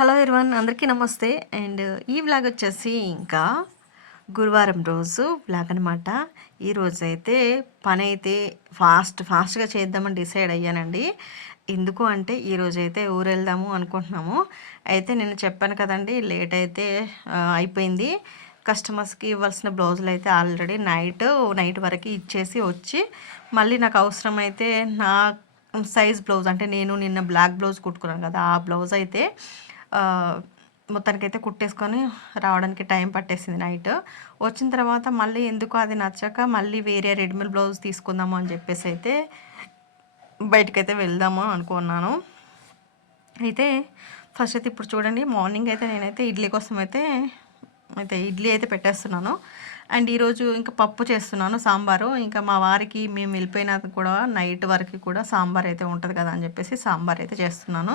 Hello ఇర్వన్ అందరికీ నమస్తే. And ఈ వ్లాగ్ వచ్చేసి ఇంకా గురువారం రోజు వ్లాగ్ అనమాట ఈరోజు అయితే పని అయితే ఫాస్ట్ ఫాస్ట్గా చేద్దామని డిసైడ్ అయ్యానండి. ఎందుకు అంటే ఈరోజు అయితే ఊరు వెళ్దాము అనుకుంటున్నాము. అయితే నేను చెప్పాను కదండి లేట్ అయితే అయిపోయింది. కస్టమర్స్కి ఇవ్వాల్సిన బ్లౌజులు అయితే ఆల్రెడీ నైట్ నైట్ వరకు ఇచ్చేసి వచ్చి మళ్ళీ నాకు అవసరమైతే నా సైజ్ బ్లౌజ్ అంటే నేను నిన్న బ్లాక్ బ్లౌజ్ కుట్టుకున్నాను కదా ఆ బ్లౌజ్ అయితే మొత్తానికైతే కుట్టేసుకొని రావడానికి టైం పట్టేసింది నైట్. వచ్చిన తర్వాత మళ్ళీ ఎందుకు అది నచ్చక మళ్ళీ వేరే రెడీమేడ్ బ్లౌజ్ తీసుకుందాము అని చెప్పేసి అయితే బయటకైతే వెళ్దాము అనుకున్నాను. అయితే ఫస్ట్ అయితే ఇప్పుడు చూడండి మార్నింగ్ అయితే నేనైతే ఇడ్లీ కోసం అయితే అయితే ఇడ్లీ అయితే పెట్టేస్తున్నాను. అండ్ ఈరోజు ఇంకా పప్పు చేస్తున్నాను సాంబారు. ఇంకా మా వారికి మేము వెళ్ళిపోయిన కూడా నైట్ వరకు కూడా సాంబార్ అయితే ఉంటుంది కదా అని చెప్పేసి సాంబార్ అయితే చేస్తున్నాను.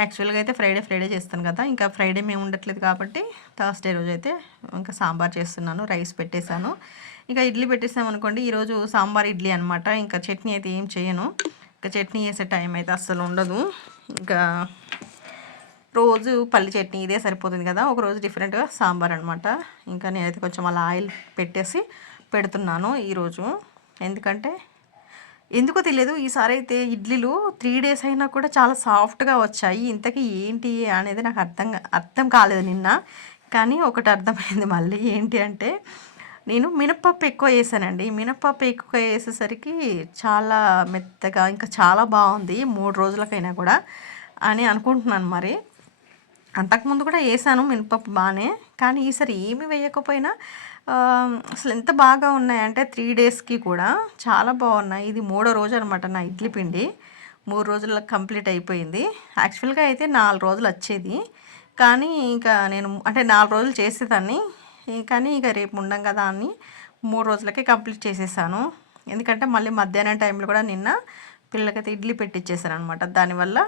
యాక్చువల్గా అయితే ఫ్రైడే ఫ్రైడే చేస్తాను కదా. ఇంకా ఫ్రైడే మేము ఉండట్లేదు కాబట్టి థర్స్డే రోజు అయితే ఇంకా సాంబార్ చేస్తున్నాను రైస్ పెట్టేశాను. ఇంకా ఇడ్లీ పెట్టేసామనుకోండి ఈరోజు సాంబార్ ఇడ్లీ అనమాట ఇంకా చట్నీ అయితే ఏం చేయను. ఇంకా చట్నీ చేసే టైం అయితే అస్సలు ఉండదు. ఇంకా రోజు పల్లి చట్నీ ఇదే సరిపోతుంది కదా. ఒక రోజు డిఫరెంట్గా సాంబార్ అనమాట ఇంకా నేనైతే కొంచెం అలా ఆయిల్ పెట్టేసి పెడుతున్నాను ఈరోజు. ఎందుకంటే ఎందుకో తెలియదు ఈసారి అయితే ఇడ్లీలు త్రీ డేస్ అయినా కూడా చాలా సాఫ్ట్గా వచ్చాయి. ఇంతకీ ఏంటి అనేది నాకు అర్థం అర్థం కాలేదు నిన్న. కానీ ఒకటి అర్థమైంది మళ్ళీ ఏంటి అంటే నేను మినప్పప్పు ఎక్కువ వేసానండి మినప్పప్పు ఎక్కువ వేసేసరికి చాలా మెత్తగా ఇంకా చాలా బాగుంది. మూడు రోజులకైనా కూడా అని అనుకుంటున్నాను మరి. అంతకుముందు కూడా వేసాను మినపప్పు బాగానే కానీ ఈసారి ఏమి వేయకపోయినా అసలు ఎంత బాగా ఉన్నాయంటే త్రీ డేస్కి కూడా చాలా బాగున్నాయి. ఇది మూడో రోజు అనమాట నా ఇడ్లీ పిండి. మూడు రోజుల్లో కంప్లీట్ అయిపోయింది. యాక్చువల్గా అయితే నాలుగు రోజులు వచ్చేది. కానీ ఇంకా నేను అంటే నాలుగు రోజులు చేసేదాన్ని. కానీ ఇక రేపు ఉండం కదా అని మూడు రోజులకే కంప్లీట్ చేసేసాను. ఎందుకంటే మళ్ళీ మధ్యాహ్నం టైంలో కూడా నిన్న పిల్లలకైతే ఇడ్లీ పెట్టించేసాను అనమాట దానివల్ల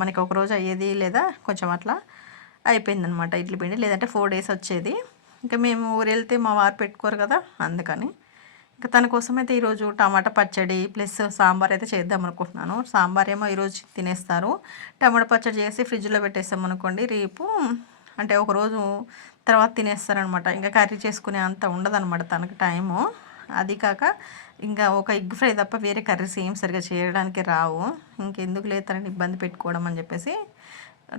మనకి ఒక రోజు అయ్యేది లేదా కొంచెం అట్లా అయిపోయిందనమాట ఇడ్లీ పిండి. లేదంటే ఫోర్ డేస్ వచ్చేది. ఇంకా మేము ఊరు వెళ్తే మా వారు పెట్టుకోరు కదా అందుకని. ఇంకా తన కోసం అయితే ఈరోజు టమాటా పచ్చడి ప్లస్ సాంబార్ అయితే చేద్దాం అనుకుంటున్నాను సాంబార్ ఏమో ఈరోజు తినేస్తారు. టమాటా పచ్చడి చేసి ఫ్రిడ్జ్లో పెట్టేస్తాం అనుకోండి రేపు అంటే ఒక రోజు తర్వాత తినేస్తారనమాట ఇంకా కర్రీ చేసుకునే అంత ఉండదన్నమాట తనకు టైము. అది కాక ఇంకా ఒక ఎగ్ ఫ్రై తప్ప వేరే కర్రీస్ ఏం సరిగా చేయడానికి రావు. ఇంకెందుకు లేదు తనని ఇబ్బంది పెట్టుకోవడం అని చెప్పేసి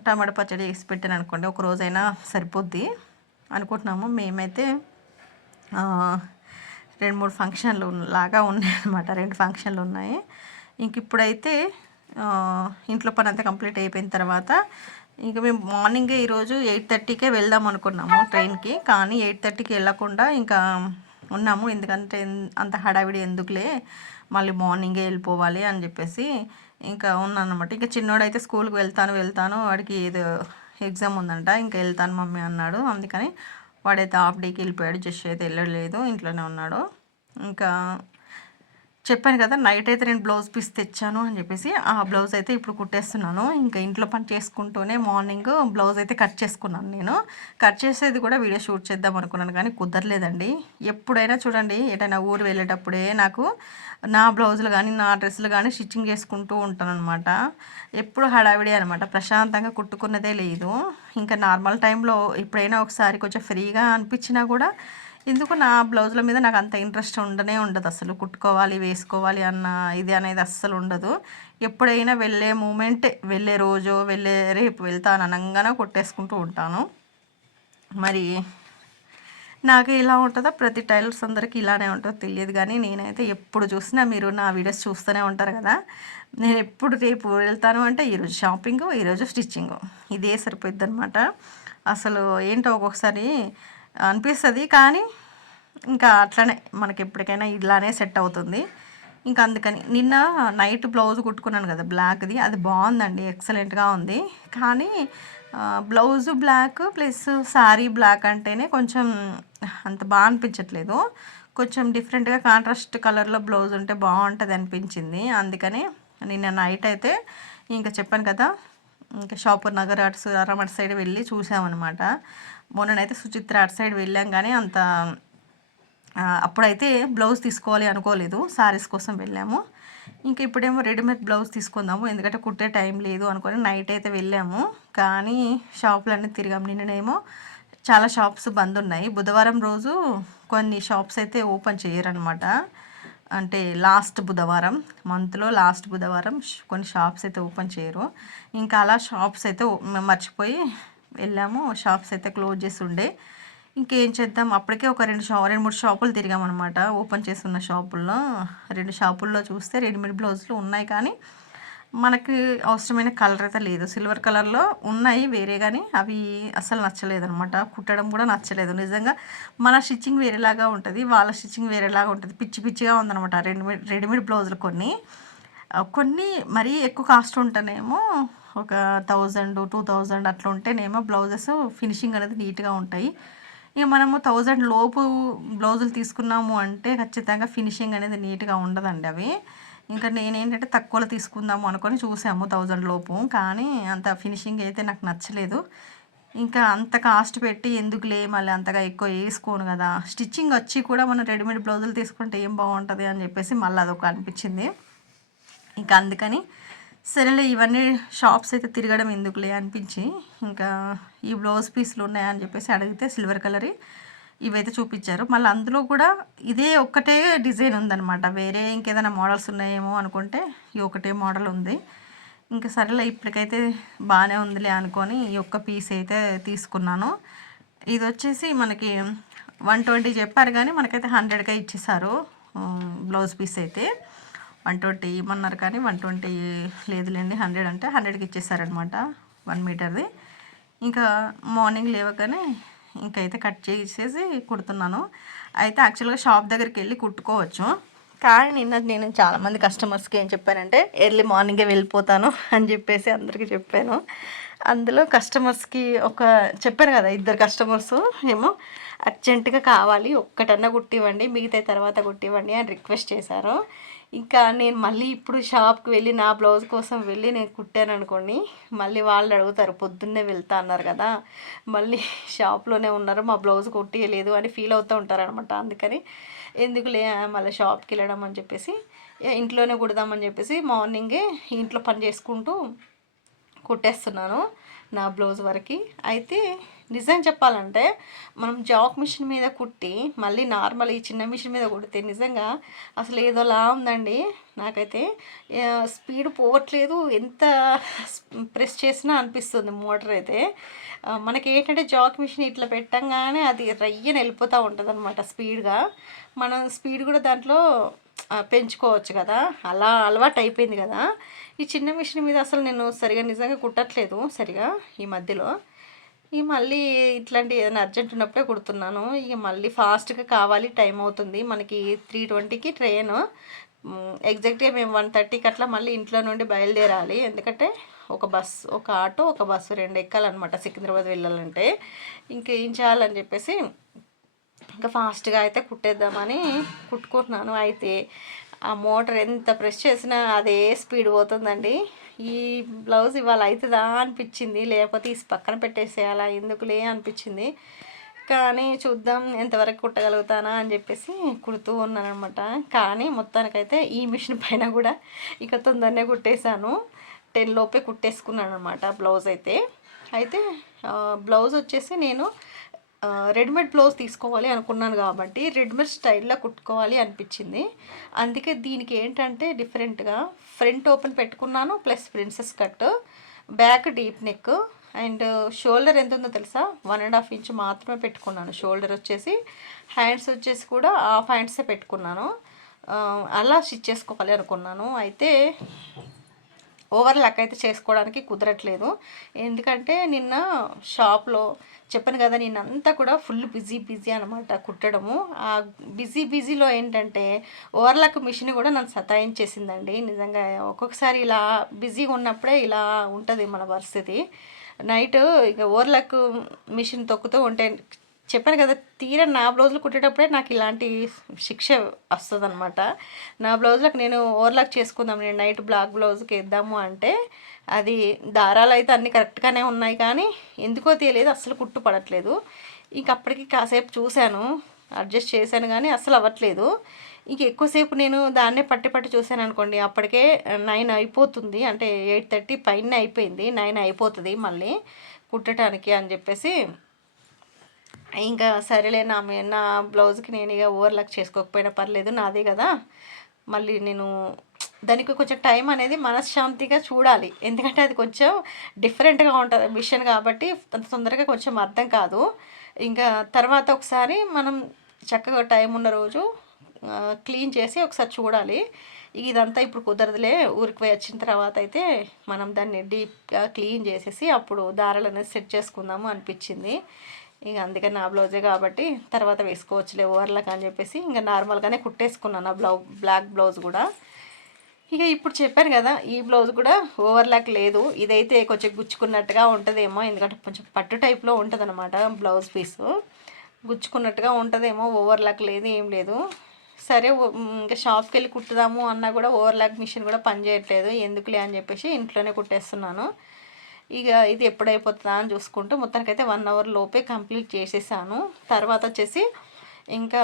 టమాటా పచ్చడి చేసి పెట్టాను అనుకోండి ఒక రోజైనా సరిపోద్ది అనుకుంటున్నాము. మేమైతే రెండు మూడు ఫంక్షన్లు లాగా ఉన్నాయి అనమాట రెండు ఫంక్షన్లు ఉన్నాయి. ఇంక ఇప్పుడైతే ఇంట్లో పని అంతా కంప్లీట్ అయిపోయిన తర్వాత ఇంక మేము మార్నింగే ఈరోజు ఎయిట్ థర్టీకే వెళ్దాం అనుకున్నాము ట్రైన్కి. కానీ ఎయిట్ థర్టీకి వెళ్ళకుండా ఇంకా ఉన్నాము. ఎందుకంటే అంత హడావిడి ఎందుకులే? మళ్ళీ మార్నింగే వెళ్ళిపోవాలి అని చెప్పేసి ఇంకా ఉన్నాను అనమాట ఇంకా చిన్నోడైతే స్కూల్కి వెళ్తాను వెళ్తాను. వాడికి ఏదో ఎగ్జామ్ ఉందంట ఇంకా వెళ్తాను మమ్మీ అన్నాడు. అందుకని వాడైతే హాఫ్ డేకి వెళ్ళిపోయాడు. జస్ట్ అయితే వెళ్ళలేదు ఇంట్లోనే ఉన్నాడు. ఇంకా చెప్పాను కదా నైట్ అయితే నేను బ్లౌజ్ పీస్ తెచ్చాను అని చెప్పేసి ఆ బ్లౌజ్ అయితే ఇప్పుడు కుట్టేస్తున్నాను. ఇంకా ఇంట్లో పని చేసుకుంటూనే మార్నింగ్ బ్లౌజ్ అయితే కట్ చేసుకున్నాను నేను. కట్ చేసేది కూడా వీడియో షూట్ చేద్దాం అనుకున్నాను కానీ కుదరలేదండి. ఎప్పుడైనా చూడండి ఎటైనా ఊరు వెళ్ళేటప్పుడే నాకు నా బ్లౌజులు కానీ నా డ్రెస్సులు కానీ స్టిచ్చింగ్ చేసుకుంటూ ఉంటాను అనమాట ఎప్పుడు హడావిడి అనమాట ప్రశాంతంగా కుట్టుకున్నదే లేదు. ఇంకా నార్మల్ టైంలో ఎప్పుడైనా ఒకసారి కొంచెం ఫ్రీగా అనిపించినా కూడా ఎందుకు నా బ్లౌజుల మీద నాకు అంత ఇంట్రెస్ట్ ఉండనే ఉండదు అసలు? కుట్టుకోవాలి వేసుకోవాలి అన్న ఇది అనేది అస్సలు ఉండదు. ఎప్పుడైనా వెళ్ళే మూమెంట్ వెళ్ళే రోజు వెళ్ళే రేపు వెళ్తాను అనగానే కొట్టేసుకుంటూ ఉంటాను. మరి నాకు ఇలా ఉంటుందో? ప్రతి టైలర్స్ అందరికీ ఇలానే ఉంటుందో తెలియదు కానీ నేనైతే ఎప్పుడు చూసినా మీరు నా వీడియోస్ చూస్తూనే ఉంటారు కదా. నేను ఎప్పుడు రేపు వెళ్తాను అంటే ఈరోజు షాపింగ్ ఈరోజు స్టిచ్చింగ్. ఇదే సరిపోద్ది అనమాట అసలు ఏంటో ఒక్కొక్కసారి అనిపిస్తుంది కానీ ఇంకా అట్లనే మనకి ఎప్పటికైనా ఇలానే సెట్ అవుతుంది. ఇంకా అందుకని నిన్న నైట్ బ్లౌజ్ కుట్టుకున్నాను కదా బ్లాక్ది అది బాగుందండి ఎక్సలెంట్గా ఉంది. కానీ blouse blouse black plus sari black అంటేనే కొంచెం అంత బాగా అనిపించట్లేదు. కొంచెం డిఫరెంట్గా కాంట్రాస్ట్ కలర్లో బ్లౌజ్ ఉంటే బాగుంటుంది అనిపించింది. అందుకని నిన్న నైట్ అయితే ఇంకా చెప్పాను కదా ఇంకా షాపూర్ నగర్ అటు సై- సైడ్ వెళ్ళి చూసామన్నమాట. మొన్ననైతే సుచిత్ర అటు సైడ్ వెళ్ళాం కానీ అంత అప్పుడైతే బ్లౌజ్ తీసుకోవాలి అనుకోలేదు శారీస్ కోసం వెళ్ళాము. ఇంకా ఇప్పుడేమో రెడీమేడ్ బ్లౌజ్ తీసుకుందాము ఎందుకంటే కుట్టే టైం లేదు అనుకొని నైట్ అయితే వెళ్ళాము. కానీ షాపులన్నీ తిరిగాం. నిన్ననేమో చాలా షాప్స్ బంద్ ఉన్నాయి. బుధవారం రోజు కొన్ని షాప్స్ అయితే ఓపెన్ చేయరనమాట అంటే లాస్ట్ బుధవారం మంత్లో లాస్ట్ బుధవారం కొన్ని షాప్స్ అయితే ఓపెన్ చేయరు. ఇంకా అలా షాప్స్ అయితే మేము మర్చిపోయి వెళ్ళాము. షాప్స్ అయితే క్లోజ్ చేసి ఉండే. ఇంకేం చేద్దాం? అప్పటికే ఒక రెండు షా రెండు మూడు షాపులు తిరిగామన్నమాట ఓపెన్ చేస్తున్న షాపుల్లో. రెండు షాపుల్లో చూస్తే రెడీమేడ్ బ్లౌజులు ఉన్నాయి కానీ మనకి అవసరమైన కలర్ అయితే లేదు. సిల్వర్ కలర్లో ఉన్నాయి వేరే కానీ అవి అసలు నచ్చలేదు అనమాట కుట్టడం కూడా నచ్చలేదు. నిజంగా మన స్టిచ్చింగ్ వేరేలాగా ఉంటుంది వాళ్ళ స్టిచ్చింగ్ వేరేలాగా ఉంటుంది. పిచ్చి పిచ్చిగా ఉందన్నమాట. రెడీమేడ్ రెడీమేడ్ బ్లౌజులు కొన్ని. కొన్ని మరీ ఎక్కువ కాస్ట్ ఉంటేనేమో ఒక థౌజండ్ టూ థౌజండ్ అట్లా ఉంటేనేమో బ్లౌజెస్ ఫినిషింగ్ అనేది నీట్గా ఉంటాయి. ఇక మనము థౌజండ్ లోపు బ్లౌజులు తీసుకున్నాము అంటే ఖచ్చితంగా ఫినిషింగ్ అనేది నీట్గా ఉండదండి అవి. ఇంకా నేనేంటంటే తక్కువలో తీసుకుందాము అనుకొని చూసాము థౌజండ్ లోపు కానీ అంత ఫినిషింగ్ అయితే నాకు నచ్చలేదు. ఇంకా అంత కాస్ట్ పెట్టి ఎందుకులే మళ్ళీ అంతగా ఎక్కువ వేసుకోను కదా. స్టిచ్చింగ్ వచ్చి కూడా మనం రెడీమేడ్ బ్లౌజులు తీసుకుంటే ఏం బాగుంటుంది అని చెప్పేసి మళ్ళీ అదొక అనిపించింది. ఇంకా అందుకని సరేలే ఇవన్నీ షాప్స్ అయితే తిరగడం ఎందుకులే అనిపించి ఇంకా ఈ బ్లౌజ్ పీస్లు ఉన్నాయని చెప్పేసి అడిగితే సిల్వర్ కలర్ ఇవైతే చూపించారు. మళ్ళీ అందులో కూడా ఇదే ఒక్కటే డిజైన్ ఉందన్నమాట. వేరే ఇంకేదైనా మోడల్స్ ఉన్నాయేమో అనుకుంటే ఈ ఒకటే మోడల్ ఉంది. ఇంకా సరేలే ఇప్పటికైతే బాగానే ఉందిలే అనుకొని ఈ ఒక్క పీస్ అయితే తీసుకున్నాను. ఇది వచ్చేసి మనకి వన్ ట్వంటీ చెప్పారు కానీ మనకైతే హండ్రెడ్గా ఇచ్చేసారు బ్లౌజ్ పీస్ అయితే. వన్ ట్వంటీ ఇమ్మన్నారు కానీ వన్ ట్వంటీ లేదులేండి హండ్రెడ్ అంటే హండ్రెడ్కి ఇచ్చేసారనమాట వన్ మీటర్ది. ఇంకా మార్నింగ్ లేవగానే ఇంకైతే కట్ చేసేసి కుడుతున్నాను. అయితే యాక్చువల్గా షాప్ దగ్గరికి వెళ్ళి కుట్టుకోవచ్చు. కానీ నిన్న నేను చాలామంది కస్టమర్స్కి ఏం చెప్పానంటే ఎర్లీ మార్నింగే వెళ్ళిపోతాను అని చెప్పేసి అందరికీ చెప్పాను. అందులో కస్టమర్స్కి ఒక చెప్పాను కదా ఇద్దరు కస్టమర్స్ ఏమో అర్జెంటుగా కావాలి ఒక్కటన్నా కుట్టివ్వండి మిగతా తర్వాత కుట్టివ్వండి అని రిక్వెస్ట్ చేశారు. ఇంకా నేను మళ్ళీ ఇప్పుడు షాప్కి వెళ్ళి నా బ్లౌజ్ కోసం వెళ్ళి నేను కుట్టాను అనుకోండి మళ్ళీ వాళ్ళు అడుగుతారు పొద్దున్నే వెళ్తా అన్నారు కదా మళ్ళీ షాప్లోనే ఉన్నారు మా బ్లౌజ్ కుట్టియలేదు అని ఫీల్ అవుతూ ఉంటారు అనమాట అందుకని ఎందుకులే మళ్ళీ షాప్కి వెళ్ళడం అని చెప్పేసి ఇంట్లోనే కుడదామని చెప్పేసి మార్నింగే ఇంట్లో పని చేసుకుంటూ కుట్టేస్తున్నాను నా బ్లౌజ్ వరకు. అయితే నిజం చెప్పాలంటే మనం జాక్ మిషన్ మీద కుట్టి మళ్ళీ నార్మల్ ఈ చిన్న మిషన్ మీద కుడితే నిజంగా అసలు ఏదోలా ఉందండి. నాకైతే స్పీడ్ పోవట్లేదు. ఎంత ప్రెస్ చేసినా అనిపిస్తుంది మోటార్ అయితే. మనకి ఏంటంటే జాక్ మిషన్ ఇట్లా పెట్టంగానే అది రయ్యని వెళ్ళిపోతూ ఉంటుంది అనమాట స్పీడ్గా. మనం స్పీడ్ కూడా దాంట్లో పెంచుకోవచ్చు కదా. అలా అలవాటు అయిపోయింది కదా. ఈ చిన్న మిషన్ మీద అసలు నేను సరిగా నిజంగా కుట్టట్లేదు సరిగా ఈ మధ్యలో. ఇక మళ్ళీ ఇట్లాంటి ఏదైనా అర్జెంట్ ఉన్నప్పుడే కుడుతున్నాను. ఇక మళ్ళీ ఫాస్ట్గా కావాలి టైం అవుతుంది. మనకి త్రీ ట్వంటీకి ట్రైన్. ఎగ్జాక్ట్గా మేము వన్ థర్టీకి అట్లా మళ్ళీ ఇంట్లో నుండి బయలుదేరాలి. ఎందుకంటే ఒక బస్ ఒక ఆటో ఒక బస్సు రెండు ఎక్కాలన్నమాట సికింద్రాబాద్ వెళ్ళాలంటే. ఇంకేం చేయాలని చెప్పేసి ఇంకా ఫాస్ట్గా అయితే కుట్టేద్దామని కుట్టుకుంటున్నాను. అయితే ఆ మోటార్ ఎంత ప్రెస్ చేసినా అదే స్పీడ్ పోతుందండి. ఈ బ్లౌజ్ ఇవాళ అవుతుందా అనిపించింది. లేకపోతే ఈ పక్కన పెట్టేసేయాలా? ఎందుకులే అనిపించింది. కానీ చూద్దాం ఎంతవరకు కుట్టగలుగుతానా అని చెప్పేసి కుడుతూ ఉన్నాను అనమాట కానీ మొత్తానికైతే ఈ మిషన్ పైన కూడా ఇక తొందరనే కుట్టేశాను. టెన్ లోపే కుట్టేసుకున్నాను అనమాట బ్లౌజ్ అయితే. అయితే బ్లౌజ్ వచ్చేసి నేను రెడీమేడ్ బ్లౌజ్ తీసుకోవాలి అనుకున్నాను కాబట్టి రెడీమేడ్ స్టైల్లో కుట్టుకోవాలి అనిపించింది. అందుకే దీనికి ఏంటంటే డిఫరెంట్గా ఫ్రంట్ ఓపెన్ పెట్టుకున్నాను plus princess cut back deep neck and shoulder ఎంత ఉందో తెలుసా? వన్ అండ్ హాఫ్ ఇంచ్ మాత్రమే పెట్టుకున్నాను. షోల్డర్ వచ్చేసి హ్యాండ్స్ వచ్చేసి కూడా హాఫ్ హ్యాండ్సే పెట్టుకున్నాను. అలా స్టిచ్ చేసుకోవాలి అనుకున్నాను. అయితే ఓవర్ లాక్ అయితే చేసుకోవడానికి కుదరట్లేదు. ఎందుకంటే నిన్న షాప్లో చెప్పాను కదా నేను అంతా కూడా ఫుల్ బిజీ బిజీ అనమాట కుట్టడము. ఆ బిజీ బిజీలో ఏంటంటే ఓవర్లాక్ మిషన్ కూడా నన్ను సతాయించేసిందండి. నిజంగా ఒక్కొక్కసారి ఇలా బిజీగా ఉన్నప్పుడే ఇలా ఉంటుంది మన పరిస్థితి. నైట్ ఇక ఓవర్లాక్ మిషన్ తొక్కుతూ ఉంటే చెప్పాను కదా తీరా నా బ్లౌజులు కుట్టేటప్పుడే నాకు ఇలాంటి శిక్ష వస్తుంది అనమాట నా బ్లౌజులకు నేను ఓవర్లాక్ చేసుకుందాం నేను నైట్ బ్లాక్ బ్లౌజ్కి వేద్దాము అంటే అది దారాలు అయితే అన్నీ కరెక్ట్గానే ఉన్నాయి కానీ ఎందుకో తెలియదు అస్సలు కుట్టు పడట్లేదు. ఇంక అప్పటికి కాసేపు చూశాను అడ్జస్ట్ చేశాను కానీ అస్సలు అవ్వట్లేదు. ఇంక ఎక్కువసేపు నేను దాన్నే పట్టి పట్టి చూశాను అనుకోండి అప్పటికే నైన్ అయిపోతుంది అంటే ఎయిట్ థర్టీ పైన అయిపోయింది నైన్ అయిపోతుంది మళ్ళీ కుట్టడానికి అని చెప్పేసి ఇంకా సరేలే నా మీ- నా బ్లౌజ్కి నేను ఇక ఓవర్లాక్ చేసుకోకపోయినా పర్లేదు నాదే కదా. మళ్ళీ నేను దానికి కొంచెం టైం అనేది మనశ్శాంతిగా చూడాలి. ఎందుకంటే అది కొంచెం డిఫరెంట్గా ఉంటుంది మిషన్ కాబట్టి అంత తొందరగా కొంచెం అర్థం కాదు. ఇంకా తర్వాత ఒకసారి మనం చక్కగా టైం ఉన్న రోజు క్లీన్ చేసి ఒకసారి చూడాలి. ఇదంతా ఇప్పుడు కుదరదులే ఊరికి పోయి వచ్చిన తర్వాత అయితే మనం దాన్ని డీప్గా క్లీన్ చేసేసి అప్పుడు దారాలు అనేది సెట్ చేసుకుందాము అనిపించింది. ఇక అందుకని నా బ్లౌజే కాబట్టి తర్వాత వేసుకోవచ్చులే ఓవర్లాక్ అని చెప్పేసి ఇంకా నార్మల్గానే కుట్టేసుకున్నాను ఆ బ్లౌ బ్లాక్ బ్లౌజ్ కూడా. ఇక ఇప్పుడు చెప్పాను కదా ఈ బ్లౌజ్ కూడా ఓవర్లాక్ లేదు. ఇదైతే కొంచెం గుచ్చుకున్నట్టుగా ఉంటుందేమో ఎందుకంటే కొంచెం పట్టు టైప్లో ఉంటుంది అనమాట బ్లౌజ్ పీసు. గుచ్చుకున్నట్టుగా ఉంటుందేమో ఓవర్లాక్ లేదు ఏం లేదు. సరే ఇంకా షాప్కి వెళ్ళి కుట్టుదాము అన్నా కూడా ఓవర్లాక్ మిషన్ కూడా పనిచేయట్లేదు ఎందుకులే అని చెప్పేసి ఇంట్లోనే కుట్టేస్తున్నాను. ఇక ఇది ఎప్పుడైపోతుందా అని చూసుకుంటూ మొత్తానికైతే వన్ అవర్ లోపే కంప్లీట్ చేసేసాను. తర్వాత వచ్చేసి ఇంకా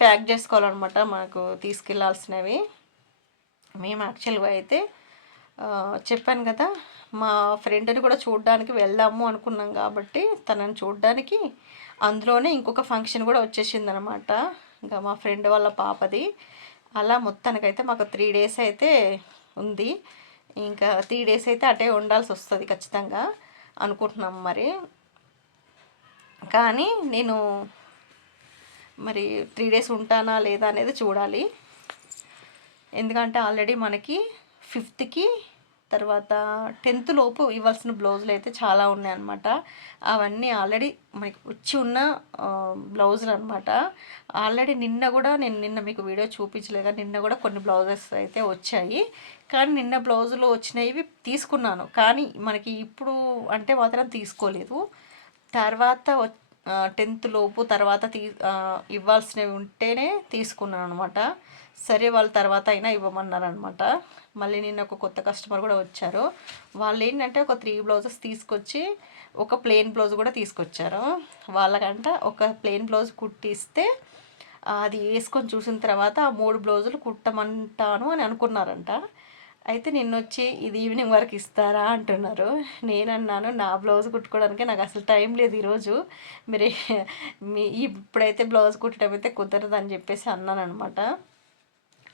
ప్యాక్ చేసుకోవాలన్నమాట మనకు తీసుకెళ్ళాల్సినవి మేము యాక్చువల్గా అయితే చెప్పాను కదా మా ఫ్రెండ్ని కూడా చూడడానికి వెళ్దాము అనుకున్నాం కాబట్టి తనని చూడడానికి అందులోనే ఇంకొక ఫంక్షన్ కూడా వచ్చేసింది అనమాట ఇంకా మా ఫ్రెండ్ వాళ్ళ పాపది. అలా మొత్తానికైతే మాకు త్రీ డేస్ అయితే ఉంది. ఇంకా త్రీ డేస్ అయితే అటే ఉండాల్సి వస్తుంది ఖచ్చితంగా అనుకుంటున్నాం మరి. కానీ నేను మరి త్రీ డేస్ ఉంటానా లేదా అనేది చూడాలి. ఎందుకంటే ఆల్రెడీ మనకి ఫిఫ్త్కి తర్వాత టెన్త్ లోపు ఇవ్వాల్సిన బ్లౌజులు అయితే చాలా ఉన్నాయన్నమాట. అవన్నీ ఆల్రెడీ మనకి వచ్చి ఉన్న బ్లౌజులు అనమాట ఆల్రెడీ నిన్న కూడా నేను నిన్న మీకు వీడియో చూపించలేక నిన్న కూడా కొన్ని బ్లౌజెస్ అయితే వచ్చాయి. కానీ నిన్న బ్లౌజులు వచ్చినవి తీసుకున్నాను. కానీ మనకి ఇప్పుడు అంటే మాత్రం తీసుకోలేదు. తర్వాత టెన్త్ లోపు తర్వాత తీ ఇవ్వాల్సినవి ఉంటేనే తీసుకున్నాను అనమాట సరే వాళ్ళ తర్వాత అయినా ఇవ్వమన్నారు అనమాట మళ్ళీ నిన్న ఒక కొత్త కస్టమర్ కూడా వచ్చారు. వాళ్ళు ఏంటంటే ఒక త్రీ బ్లౌజెస్ తీసుకొచ్చి ఒక ప్లెయిన్ బ్లౌజ్ కూడా తీసుకొచ్చారు. వాళ్ళకంట ఒక ప్లెయిన్ బ్లౌజ్ కుట్టిస్తే అది వేసుకొని చూసిన తర్వాత ఆ మూడు బ్లౌజులు కుట్టమంటాను అని అనుకున్నారంట. అయితే నిన్న వచ్చి ఇది ఈవినింగ్ వరకు ఇస్తారా? అంటున్నారు. నేనన్నాను నా బ్లౌజ్ కుట్టుకోవడానికి నాకు అసలు టైం లేదు ఈరోజు. మీరు మీ ఇప్పుడైతే బ్లౌజ్ కుట్టడం అయితే కుదరదు అని చెప్పేసి అన్నాను అనమాట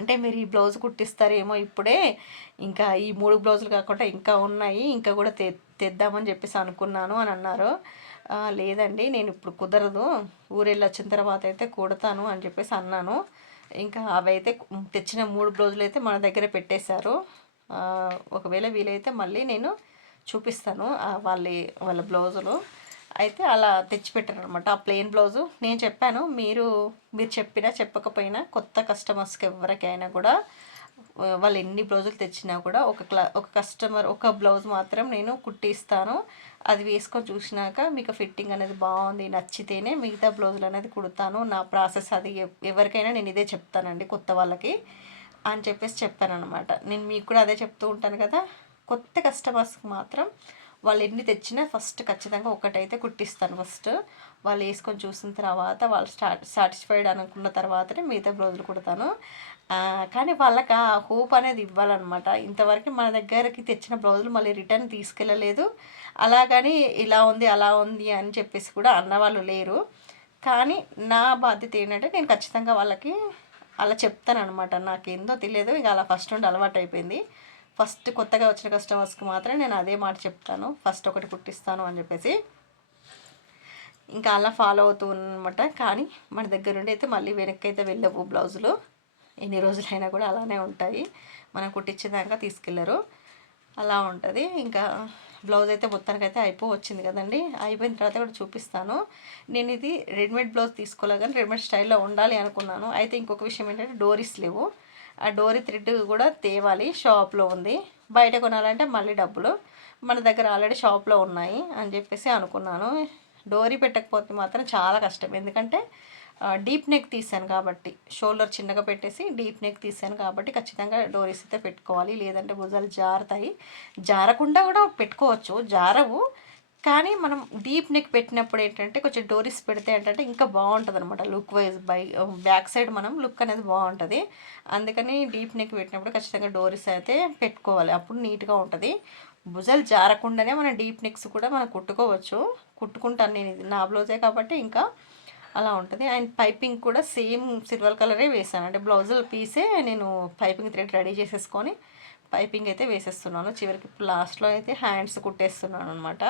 అంటే మీరు ఈ బ్లౌజ్ కుట్టిస్తారేమో ఇప్పుడే. ఇంకా ఈ మూడు బ్లౌజులు కాకుండా ఇంకా ఉన్నాయి ఇంకా కూడా తె తెద్దామని చెప్పేసి అనుకున్నాను అని అన్నారు. లేదండి నేను ఇప్పుడు కుదరదు. ఊరెళ్ళి వచ్చిన తర్వాత అయితే కుడతాను అని చెప్పేసి అన్నాను. ఇంకా అవైతే తెచ్చిన మూడు బ్లౌజులు అయితే మన దగ్గర పెట్టేశారు. ఒకవేళ వీలైతే మళ్ళీ నేను చూపిస్తాను వాళ్ళ వాళ్ళ బ్లౌజులు. అయితే అలా తెచ్చిపెట్టారనమాట ఆ ప్లెయిన్ బ్లౌజు నేను చెప్పాను మీరు మీరు చెప్పినా చెప్పకపోయినా కొత్త కస్టమర్స్కి ఎవరికైనా కూడా వాళ్ళు ఎన్ని బ్లౌజులు తెచ్చినా కూడా ఒక క్లా ఒక కస్టమర్ ఒక బ్లౌజ్ మాత్రం నేను కుట్టిస్తాను. అది వేసుకొని చూసినాక మీకు ఫిట్టింగ్ అనేది బాగుంది నచ్చితేనే మిగతా బ్లౌజులు అనేది కుడతాను. నా ప్రాసెస్ అది ఎవరికైనా నేను ఇదే చెప్తానండి కొత్త వాళ్ళకి. అని చెప్పేసి చెప్పాననమాట నేను మీకు కూడా అదే చెప్తూ ఉంటాను కదా కొత్త కస్టమర్స్కి మాత్రం వాళ్ళు ఎన్ని తెచ్చినా ఫస్ట్ ఖచ్చితంగా ఒకటైతే కుట్టిస్తాను ఫస్ట్. వాళ్ళు వేసుకొని చూసిన తర్వాత వాళ్ళు స్టాట్ సాటిస్ఫైడ్ అనుకున్న తర్వాతనే మిగతా బ్లౌజులు కుడతాను. కానీ వాళ్ళకి ఆ హోప్ అనేది ఇవ్వాలన్నమాట. ఇంతవరకు మన దగ్గరికి తెచ్చిన బ్లౌజులు మళ్ళీ రిటర్న్ తీసుకెళ్ళలేదు. అలాగని ఇలా ఉంది అలా ఉంది అని చెప్పేసి కూడా అన్నవాళ్ళు లేరు. కానీ నా బాధ్యత ఏంటంటే నేను ఖచ్చితంగా వాళ్ళకి అలా చెప్తాను అనమాట నాకేందో తెలియదు. ఇంకా అలా ఫస్ట్ నుండి అలవాటు అయిపోయింది ఫస్ట్ కొత్తగా వచ్చిన కస్టమర్స్కి మాత్రం నేను అదే మాట చెప్తాను. ఫస్ట్ ఒకటి కుట్టిస్తాను అని చెప్పేసి. ఇంకా అలా ఫాలో అవుతూ అనమాట కానీ మన దగ్గర నుండి అయితే మళ్ళీ వెనక్కి అయితే వెళ్ళవు బ్లౌజులు. ఎన్ని రోజులైనా కూడా అలానే ఉంటాయి. మనం కుట్టించేదాకా తీసుకెళ్ళరు. అలా ఉంటుంది. ఇంకా బ్లౌజ్ అయితే మొత్తానికి అయితే అయిపో వచ్చింది కదండి. అయిపోయిన తర్వాత కూడా చూపిస్తాను. నేను ఇది రెడీమేడ్ బ్లౌజ్ తీసుకోలే కానీ రెడీమేడ్ స్టైల్లో ఉండాలి అనుకున్నాను. అయితే ఇంకొక విషయం ఏంటంటే డోరీస్ లేవు. ఆ డోరీ థ్రెడ్ కూడా తేవాలి. షాప్లో ఉంది. బయట కొనాలంటే మళ్ళీ డబ్బులు. మన దగ్గర ఆల్రెడీ షాప్లో ఉన్నాయి అని చెప్పేసి అనుకున్నాను. డోరీ పెట్టకపోతే మాత్రం చాలా కష్టం. ఎందుకంటే డీప్ నెక్ తీసాను కాబట్టి షోల్డర్ చిన్నగా పెట్టేసి డీప్ నెక్ తీసాను కాబట్టి ఖచ్చితంగా డోరీస్ అయితే పెట్టుకోవాలి. లేదంటే భుజాలు జారుతాయి. జారకుండా కూడా పెట్టుకోవచ్చు. జారవు. కానీ మనం డీప్ నెక్ పెట్టినప్పుడు ఏంటంటే కొంచెం డోరీస్ పెడితే ఏంటంటే ఇంకా బాగుంటుంది అనమాట look wise by back side మనం లుక్ అనేది బాగుంటుంది. అందుకని డీప్ నెక్ పెట్టినప్పుడు ఖచ్చితంగా డోరీస్ అయితే పెట్టుకోవాలి. అప్పుడు నీట్గా ఉంటుంది. భుజాలు జారకుండానే మనం డీప్ నెక్స్ కూడా మనం కుట్టుకోవచ్చు. కుట్టుకుంటాను నేను ఇది. నా బ్లౌజే కాబట్టి ఇంకా అలా ఉంటుంది. అండ్ పైపింగ్ కూడా సేమ్ సిల్వర్ కలరే వేసాను అంటే బ్లౌజుల పీసే నేను పైపింగ్ థ్రెడ్ రెడీ చేసేసుకొని పైపింగ్ అయితే వేసేస్తున్నాను. చివరికి లాస్ట్లో అయితే హ్యాండ్స్ కుట్టేస్తున్నాను అనమాట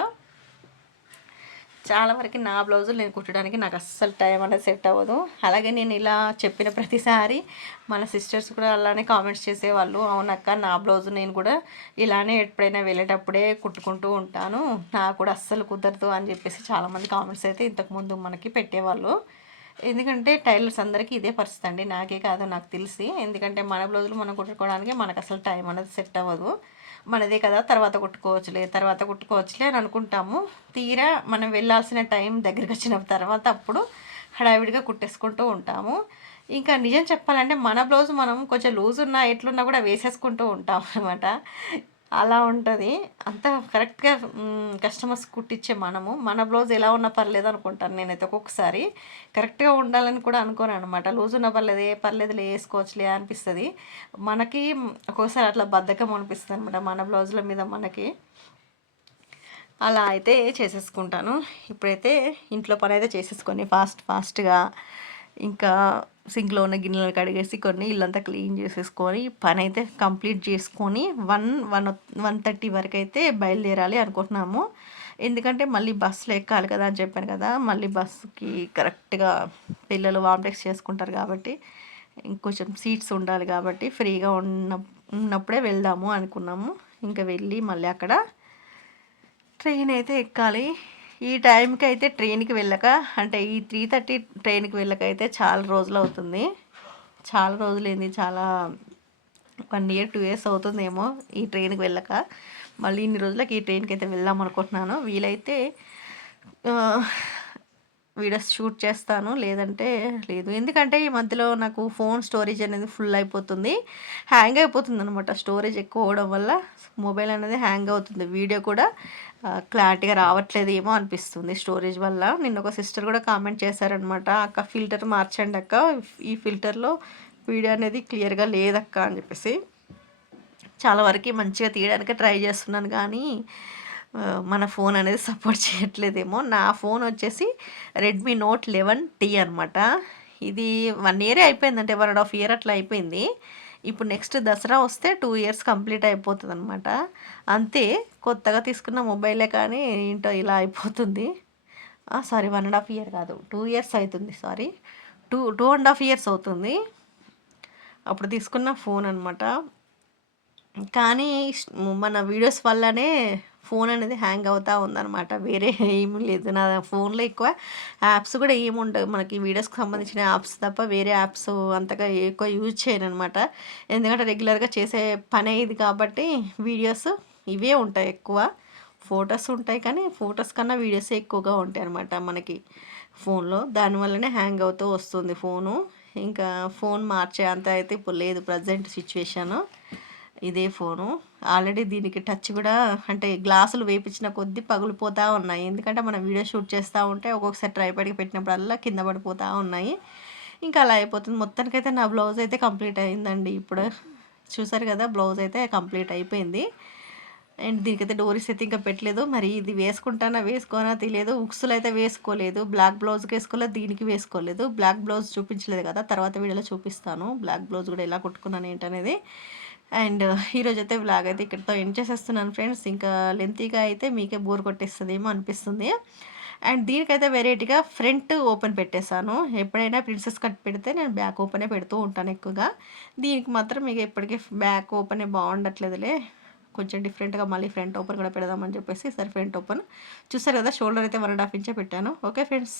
చాలా వరకు నా బ్లౌజులు నేను కుట్టడానికి నాకు అస్సలు టైం అనేది సెట్ అవ్వదు. అలాగే నేను ఇలా చెప్పిన ప్రతిసారి మన సిస్టర్స్ కూడా అలానే కామెంట్స్ చేసేవాళ్ళు అవునక్క నా బ్లౌజ్ నేను కూడా ఇలానే ఎప్పుడైనా వెళ్ళేటప్పుడే కుట్టుకుంటూ ఉంటాను. నాకు కూడా అస్సలు కుదరదు అని చెప్పేసి చాలామంది కామెంట్స్ అయితే ఇంతకుముందు మనకి పెట్టేవాళ్ళు. ఎందుకంటే టైలర్స్ అందరికీ ఇదే పరిస్థితి అండి. నాకే కాదు నాకు తెలిసి. ఎందుకంటే మన బ్లౌజులు మనం కుట్టుకోవడానికి మనకు అసలు టైం అనేది సెట్ అవ్వదు. మనదే కదా తర్వాత కొట్టుకోవచ్చులే తర్వాత కుట్టుకోవచ్చులే అని అనుకుంటాము. తీరా మనం వెళ్ళాల్సిన టైం దగ్గరికి వచ్చిన తర్వాత అప్పుడు హడావిడిగా కుట్టేసుకుంటూ ఉంటాము. ఇంకా నిజం చెప్పాలంటే మన బ్లౌజ్ మనం కొంచెం లూజ్ ఉన్నా ఎట్లున్నా కూడా వేసేసుకుంటూ ఉంటాం అనమాట అలా ఉంటుంది. అంత కరెక్ట్గా కస్టమర్స్ కుట్టించే మనము. మన బ్లౌజ్ ఎలా ఉన్నా పర్లేదు అనుకుంటాను నేనైతే ఒక్కొక్కసారి. కరెక్ట్గా ఉండాలని కూడా అనుకోను అనమాట లూజ్ ఉన్న పర్లేదు ఏ పర్లేదు వేసుకోవచ్చులే అనిపిస్తుంది. మనకి ఒక్కోసారి అట్లా బద్ధకం అనిపిస్తుంది అనమాట మన బ్లౌజుల మీద మనకి. అలా అయితే చేసేసుకుంటాను. ఇప్పుడైతే ఇంట్లో పని అయితే చేసేసుకొని ఫాస్ట్ ఫాస్ట్గా ఇంకా సింక్లో ఉన్న గిన్నెలు కడిగేసి కొన్ని ఇల్లంతా క్లీన్ చేసేసుకొని పని అయితే కంప్లీట్ చేసుకొని వన్ వన్ వన్ థర్టీ వరకు అయితే బయలుదేరాలి అనుకుంటున్నాము. ఎందుకంటే మళ్ళీ బస్సులో ఎక్కాలి కదా అని చెప్పాను కదా మళ్ళీ బస్సుకి కరెక్ట్గా పిల్లలు వామిటెక్స్ చేసుకుంటారు కాబట్టి ఇంకొంచెం సీట్స్ ఉండాలి కాబట్టి ఫ్రీగా ఉన్న ఉన్నప్పుడే వెళ్దాము అనుకున్నాము. ఇంకా వెళ్ళి మళ్ళీ అక్కడ ట్రైన్ అయితే ఎక్కాలి. ఈ టైంకి అయితే ట్రైన్కి వెళ్ళక అంటే ఈ త్రీ థర్టీ ట్రైన్కి వెళ్ళక అయితే చాలా రోజులు అవుతుంది. చాలా రోజులైంది చాలా వన్ ఇయర్ టూ ఇయర్స్ అవుతుందేమో ఈ ట్రైన్కి వెళ్ళక. మళ్ళీ ఇన్ని రోజులకి ఈ ట్రైన్కి అయితే వెళ్దాం అనుకుంటున్నాను. వీలైతే వీడియోస్ షూట్ చేస్తాను. లేదంటే లేదు. ఎందుకంటే ఈ మధ్యలో నాకు ఫోన్ స్టోరేజ్ అనేది ఫుల్ అయిపోతుంది. హ్యాంగ్ అయిపోతుంది అనమాట స్టోరేజ్ ఎక్కువ అవడం వల్ల మొబైల్ అనేది హ్యాంగ్ అవుతుంది. వీడియో కూడా క్లారిటీగా రావట్లేదు ఏమో అనిపిస్తుంది స్టోరేజ్ వల్ల. నిన్న ఒక సిస్టర్ కూడా కామెంట్ చేశారనమాట అక్క ఫిల్టర్ మార్చండి అక్క. ఈ ఫిల్టర్లో వీడియో అనేది క్లియర్గా లేదక్క అని చెప్పేసి. చాలా వరకు మంచిగా తీయడానికి ట్రై చేస్తున్నాను. కానీ మన ఫోన్ అనేది సపోర్ట్ చేయట్లేదేమో. నా ఫోన్ వచ్చేసి రెడ్మీ నోట్ లెవెన్ టీ అనమాట ఇది వన్ ఇయరే అయిపోయిందంటే వన్ అండ్ హాఫ్ ఇయర్ అట్లా అయిపోయింది. ఇప్పుడు నెక్స్ట్ దసరా వస్తే టూ ఇయర్స్ కంప్లీట్ అయిపోతుంది అనమాట అంతే కొత్తగా తీసుకున్న మొబైలే కానీ ఏంటో ఇలా అయిపోతుంది. Sorry one and half year కాదు టూ ఇయర్స్ అవుతుంది sorry. Two two and half years అవుతుంది. అప్పుడు తీసుకున్న ఫోన్ అనమాట కానీ మన వీడియోస్ వల్లనే ఫోన్ అనేది హ్యాంగ్ అవుతూ ఉందన్నమాట. వేరే ఏమి లేదు. నా ఫోన్లో ఎక్కువ యాప్స్ కూడా ఏముండవు మనకి వీడియోస్కి సంబంధించిన యాప్స్ తప్ప వేరే యాప్స్ అంతగా ఎక్కువ యూజ్ చేయను అనమాట ఎందుకంటే రెగ్యులర్గా చేసే పని ఇది కాబట్టి వీడియోస్ ఇవే ఉంటాయి ఎక్కువ. ఫొటోస్ ఉంటాయి కానీ ఫొటోస్ కన్నా వీడియోసే ఎక్కువగా ఉంటాయి అనమాట మనకి ఫోన్లో. దానివల్లనే హ్యాంగ్ అవుతూ వస్తుంది ఫోను. ఇంకా ఫోన్ మార్చే అంత అయితే ఇప్పుడు లేదు ప్రజెంట్ సిచ్యువేషను. ఇదే ఫోను. ఆల్రెడీ దీనికి టచ్ కూడా అంటే గ్లాసులు వేపించిన కొద్దీ పగిలిపోతూ ఉన్నాయి. ఎందుకంటే మనం వీడియో షూట్ చేస్తూ ఉంటే ఒక్కొక్కసారి ట్రైపాడ్కి పెట్టినప్పుడల్లా కింద పడిపోతూ ఉన్నాయి. ఇంకా అలా అయిపోతుంది. మొత్తానికైతే నా బ్లౌజ్ అయితే కంప్లీట్ అయిందండి ఇప్పుడు. చూసారు కదా బ్లౌజ్ అయితే కంప్లీట్ అయిపోయింది. అండ్ దీనికైతే డోరీస్ అయితే ఇంకా పెట్టలేదు. మరి ఇది వేసుకుంటానా వేసుకోనా తెలియదు. ఉక్సులు అయితే వేసుకోలేదు. బ్లాక్ బ్లౌజ్కి వేసుకోలేదు దీనికి వేసుకోలేదు. బ్లాక్ బ్లౌజ్ చూపించలేదు కదా తర్వాత వీడియోలో చూపిస్తాను. బ్లాక్ బ్లౌజ్ కూడా ఎలా కుట్టుకున్నాను ఏంటనేది. అండ్ ఈరోజు అయితే బ్లాగ్ అయితే ఇక్కడితో ఎండ్ చేసేస్తున్నాను ఫ్రెండ్స్ ఇంకా లెంతీగా అయితే మీకే బోర్ కొట్టేస్తుందేమో అనిపిస్తుంది. అండ్ దీనికైతే వెరైటీగా ఫ్రంట్ ఓపెన్ పెట్టేశాను. ఎప్పుడైనా ప్రిన్సెస్ కట్ పెడితే నేను బ్యాక్ ఓపెనే పెడుతూ ఉంటాను ఎక్కువగా. దీనికి మాత్రం మీకు ఎప్పటికీ బ్యాక్ ఓపెనే బాగుండట్లేదులే. కొంచెం డిఫరెంట్గా మళ్ళీ ఫ్రంట్ ఓపెన్ కూడా పెడదామని చెప్పేసి సరే ఫ్రంట్ ఓపెన్ చూసారు కదా షోల్డర్ అయితే వన్ అండ్ హాఫ్ ఇంచే పెట్టాను. Okay friends